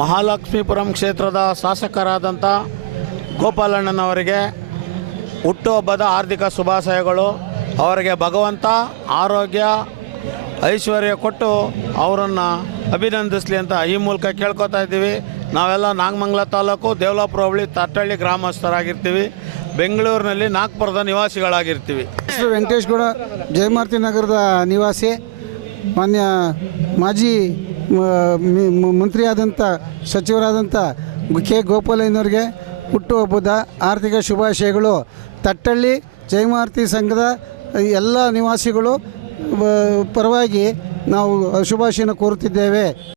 ಮಹಾಲಕ್ಷ್ಮೀಪುರಂ ಕ್ಷೇತ್ರದ ಶಾಸಕರಾದಂಥ ಗೋಪಾಲಣ್ಣನವರಿಗೆ ಹುಟ್ಟುಹಬ್ಬದ ಆರ್ಥಿಕ ಶುಭಾಶಯಗಳು. ಅವರಿಗೆ ಭಗವಂತ ಆರೋಗ್ಯ ಐಶ್ವರ್ಯ ಕೊಟ್ಟು ಅವರನ್ನು ಅಭಿನಂದಿಸಲಿ ಅಂತ ಈ ಮೂಲಕ ಕೇಳ್ಕೊತಾ ಇದ್ದೀವಿ. ನಾವೆಲ್ಲ ನಾಗಮಂಗಲ ತಾಲೂಕು ದೇವಲಾಪುರ ಹೋಬಳಿ ತಟ್ಟಳ್ಳಿ ಗ್ರಾಮಸ್ಥರಾಗಿರ್ತೀವಿ. ಬೆಂಗಳೂರಿನಲ್ಲಿ ನಾಗ್ಪುರದ ನಿವಾಸಿಗಳಾಗಿರ್ತೀವಿ. ವೆಂಕಟೇಶ್ ಗೌಡ, ಜಯಮಾರ್ತಿ ನಗರದ ನಿವಾಸಿ. ಮಾನ್ಯ ಮಾಜಿ ಮಂತ್ರಿಯಾದಂಥ ಸಚಿವರಾದಂಥ ಕೆ ಗೋಪಾಲಯ್ಯನವ್ರಿಗೆ ಹುಟ್ಟುಹಬ್ಬದ ಆರ್ಥಿಕ ಶುಭಾಶಯಗಳು. ತಟ್ಟಳ್ಳಿ ಜಯಮಾರ್ತಿ ಸಂಘದ ಎಲ್ಲ ನಿವಾಸಿಗಳು ಪರವಾಗಿ ನಾವು ಶುಭಾಶಯನ ಕೋರುತ್ತಿದ್ದೇವೆ.